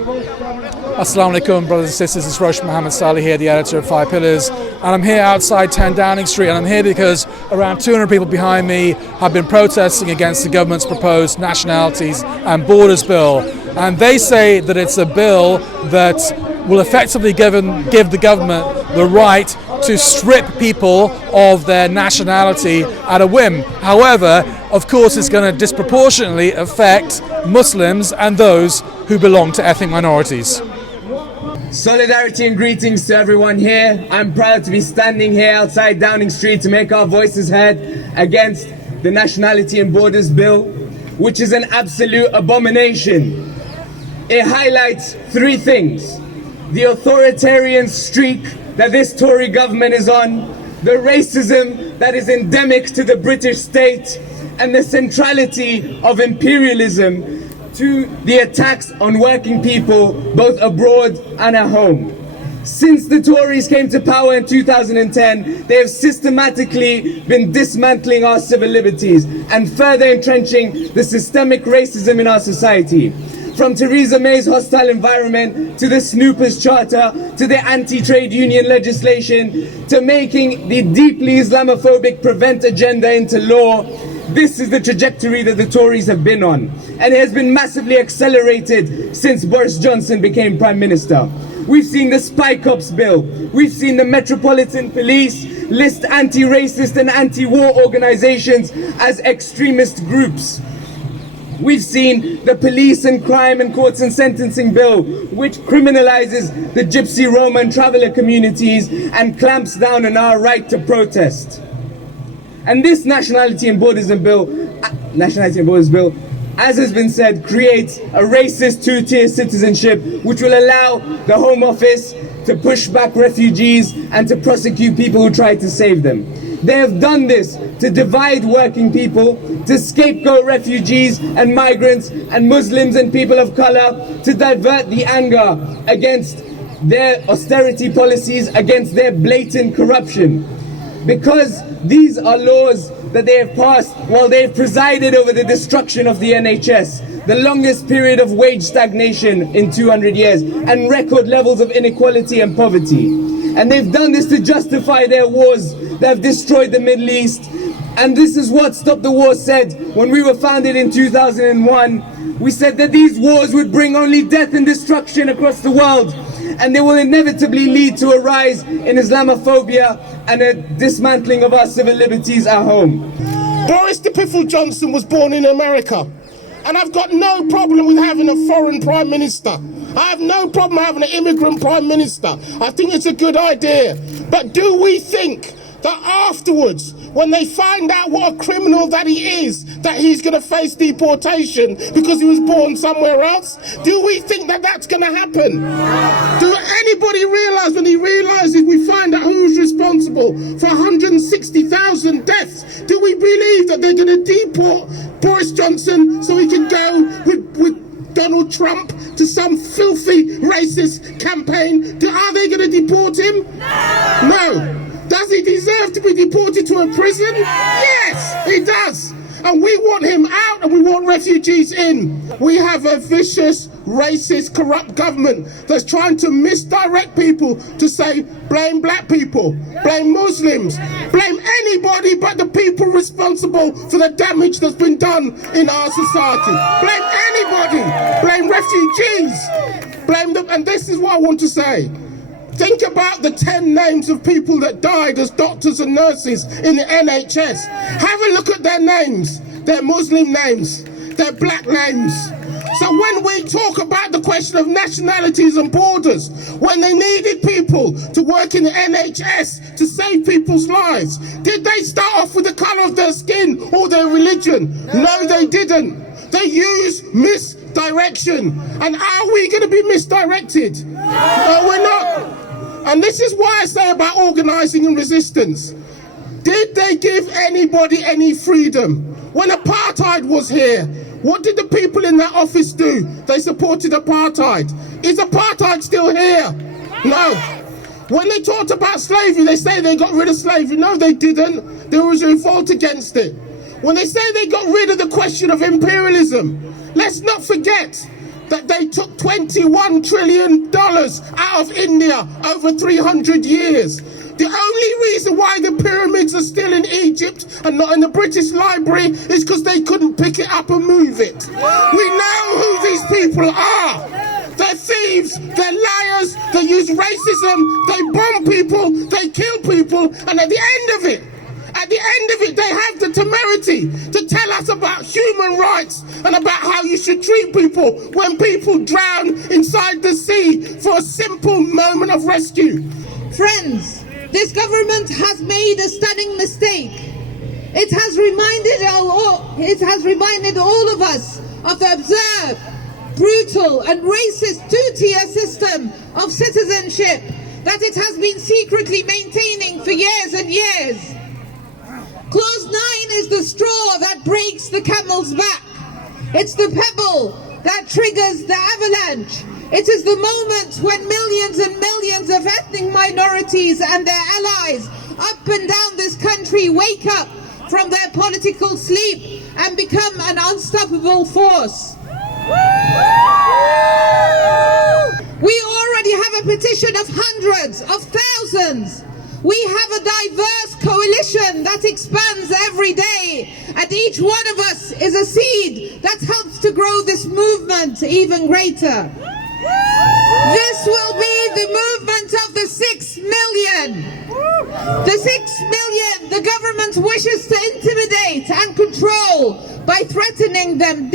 Assalamu alaikum, brothers and sisters. It's Rosh Mohammed Salih here, the editor of 5 Pillars, and I'm here outside 10 Downing Street, and I'm here because around 200 people behind me have been protesting against the government's proposed Nationalities and Borders Bill, and they say that it's a bill that will effectively give the government the right to strip people of their nationality at a whim. However, of course, it's going to disproportionately affect Muslims and those who belong to ethnic minorities. Solidarity and greetings to everyone here. I'm proud to be standing here outside Downing Street to make our voices heard against the Nationality and Borders Bill, which is an absolute abomination. It highlights 3 things: the authoritarian streak that this Tory government is on, the racism that is endemic to the British state, and the centrality of imperialism to the attacks on working people both abroad and at home. Since the Tories came to power in 2010, they have systematically been dismantling our civil liberties and further entrenching the systemic racism in our society. From Theresa May's hostile environment, to the Snoopers Charter, to the anti-trade union legislation, to making the deeply Islamophobic Prevent agenda into law, this is the trajectory that the Tories have been on. And it has been massively accelerated since Boris Johnson became Prime Minister. We've seen the Spy Cops Bill. We've seen the Metropolitan Police list anti-racist and anti-war organizations as extremist groups. We've seen the Police and Crime and Courts and Sentencing Bill, which criminalizes the Gypsy, Roma and traveller communities and clamps down on our right to protest. And this Nationality and Borders Bill, as has been said, creates a racist 2-tier citizenship which will allow the Home Office to push back refugees and to prosecute people who try to save them. They have done this to divide working people, to scapegoat refugees and migrants and Muslims and people of color, to divert the anger against their austerity policies, against their blatant corruption. Because these are laws that they have passed while they have presided over the destruction of the NHS, the longest period of wage stagnation in 200 years, and record levels of inequality and poverty. And they've done this to justify their wars that have destroyed the Middle East. And this is what Stop the War said when we were founded in 2001. We said that these wars would bring only death and destruction across the world, and they will inevitably lead to a rise in Islamophobia and a dismantling of our civil liberties at home. Boris the Piffle Johnson was born in America, and I've got no problem with having a foreign prime minister. I have no problem having an immigrant prime minister. I think it's a good idea. But do we think that afterwards, when they find out what a criminal that he is, that he's going to face deportation because he was born somewhere else? Do we think that that's going to happen? Do anybody realise, when he realises we find out who's responsible for 160,000 deaths, do we believe that they're going to deport Boris Johnson so he can go with Donald Trump to some filthy racist campaign? Are they going to deport him? No. Does he deserve to be deported to a prison? Yes, he does. And we want him out and we want refugees in. We have a vicious, racist, corrupt government that's trying to misdirect people to say, blame black people, blame Muslims, blame anybody but the people responsible for the damage that's been done in our society. Blame anybody, blame refugees, blame them. And this is what I want to say. Think about the 10 names of people that died as doctors and nurses in the NHS. Have a look at their names. Their Muslim names, their black names. So when we talk about the question of nationalities and borders, when they needed people to work in the NHS to save people's lives, did they start off with the colour of their skin or their religion? No, they didn't. They used misdirection. And are we going to be misdirected? No, we're not. And this is why I say about organising and resistance. Did they give anybody any freedom? When apartheid was here, what did the people in that office do? They supported apartheid. Is apartheid still here? No. When they talked about slavery, they say they got rid of slavery. No, they didn't. There was a revolt against it. When they say they got rid of the question of imperialism, let's not forget that they took $21 trillion out of India over 300 years. The only reason why the pyramids are still in Egypt and not in the British Library is because they couldn't pick it up and move it. We know who these people are. They're thieves, they're liars, they use racism, they bomb people, they kill people, and at the end of it, they have the temerity to tell us about human rights and about how you should treat people when people drown inside the sea for a simple moment of rescue. Friends, this government has made a stunning mistake. It has reminded all of us of the absurd, brutal and racist two-tier system of citizenship that it has been secretly maintaining for years and years. Clause 9 is the straw that breaks the camel's back. It's the pebble that triggers the avalanche. It is the moment when millions and millions of ethnic minorities and their allies up and down this country wake up from their political sleep and become an unstoppable force. We already have a petition of hundreds, of thousands. We have a diverse coalition that expands every day, and each one of us is a seed that helps to grow this movement even greater. This will be the movement of the 6 million. The 6 million the government wishes to intimidate and control by threatening them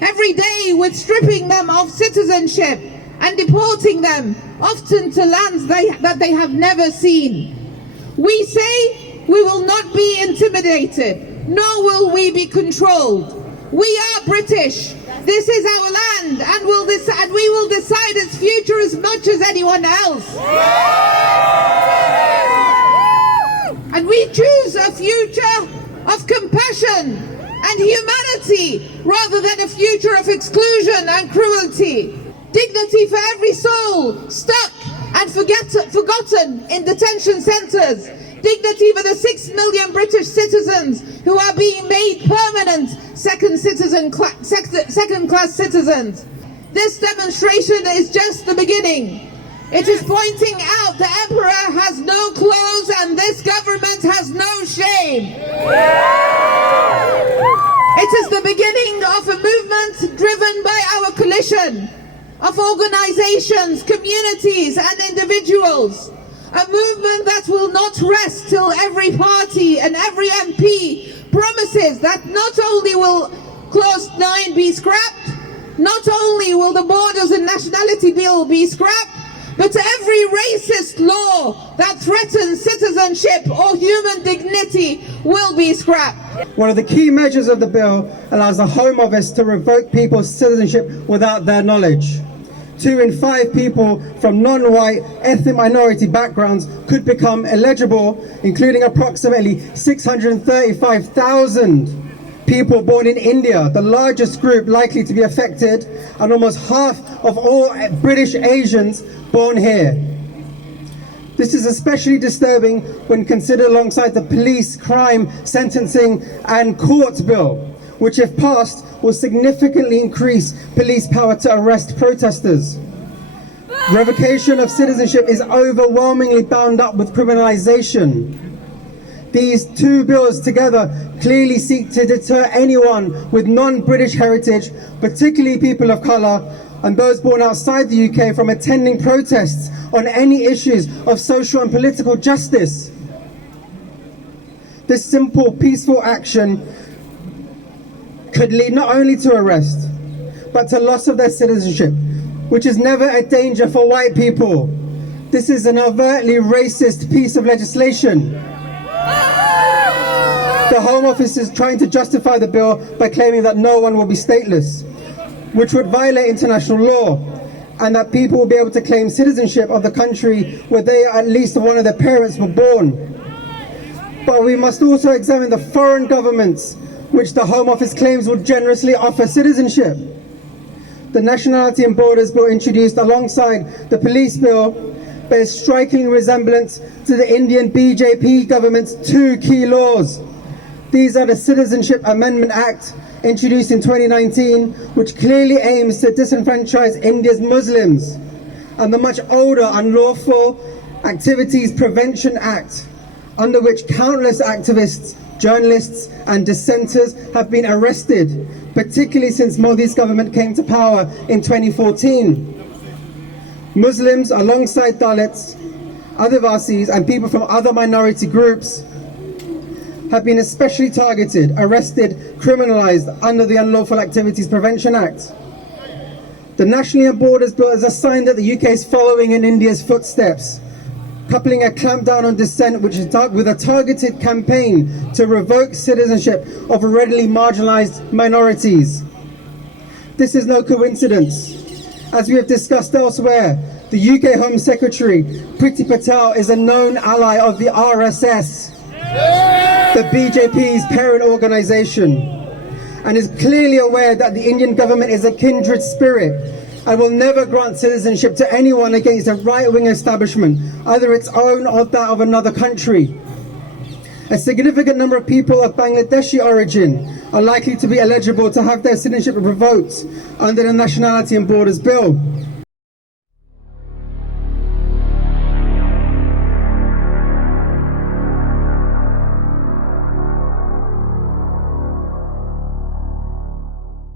every day with stripping them of citizenship and deporting them, often to lands that they have never seen. We say we will not be intimidated, nor will we be controlled. We are British. This is our land, and we will decide its future as much as anyone else. And we choose a future of compassion and humanity rather than a future of exclusion and cruelty. Dignity for every soul stuck and forgotten in detention centres. Dignity for the 6 million British citizens who are being made permanent second-class citizens. This demonstration is just the beginning. It is pointing out the emperor has no clothes and this government has no shame. It is the beginning of a movement driven by our coalition of organizations, communities and individuals. A movement that will not rest till every party and every MP promises that not only will Clause 9 be scrapped, not only will the Borders and Nationality Bill be scrapped, but every racist law that threatens citizenship or human dignity will be scrapped. One of the key measures of the bill allows the Home Office to revoke people's citizenship without their knowledge. 2 in 5 people from non-white ethnic minority backgrounds could become eligible, including approximately 635,000 people born in India, the largest group likely to be affected, and almost half of all British Asians born here. This is especially disturbing when considered alongside the police, crime, sentencing and courts bill, which if passed will significantly increase police power to arrest protesters. Revocation of citizenship is overwhelmingly bound up with criminalisation. These 2 bills together clearly seek to deter anyone with non-British heritage, particularly people of colour, and those born outside the UK from attending protests on any issues of social and political justice. This simple, peaceful action could lead not only to arrest, but to loss of their citizenship, which is never a danger for white people. This is an overtly racist piece of legislation. The Home Office is trying to justify the bill by claiming that no one will be stateless, which would violate international law, and that people will be able to claim citizenship of the country where they at least one of their parents were born. But we must also examine the foreign governments which the Home Office claims will generously offer citizenship. The Nationality and Borders Bill introduced alongside the Police Bill bears striking resemblance to the Indian BJP government's 2 key laws. These are the Citizenship Amendment Act introduced in 2019, which clearly aims to disenfranchise India's Muslims, and the much older Unlawful Activities Prevention Act, under which countless activists, journalists and dissenters have been arrested, particularly since Modi's government came to power in 2014. Muslims, alongside Dalits, Adivasis and people from other minority groups, have been especially targeted, arrested, criminalised under the Unlawful Activities Prevention Act. The Nationality and Borders Bill is a sign that the UK is following in India's footsteps, coupling a clampdown on dissent with a targeted campaign to revoke citizenship of readily marginalised minorities. This is no coincidence. As we have discussed elsewhere, the UK Home Secretary, Priti Patel, is a known ally of the RSS, the BJP's parent organisation, and is clearly aware that the Indian government is a kindred spirit and will never grant citizenship to anyone against a right-wing establishment, either its own or that of another country. A significant number of people of Bangladeshi origin are likely to be eligible to have their citizenship revoked under the Nationality and Borders Bill.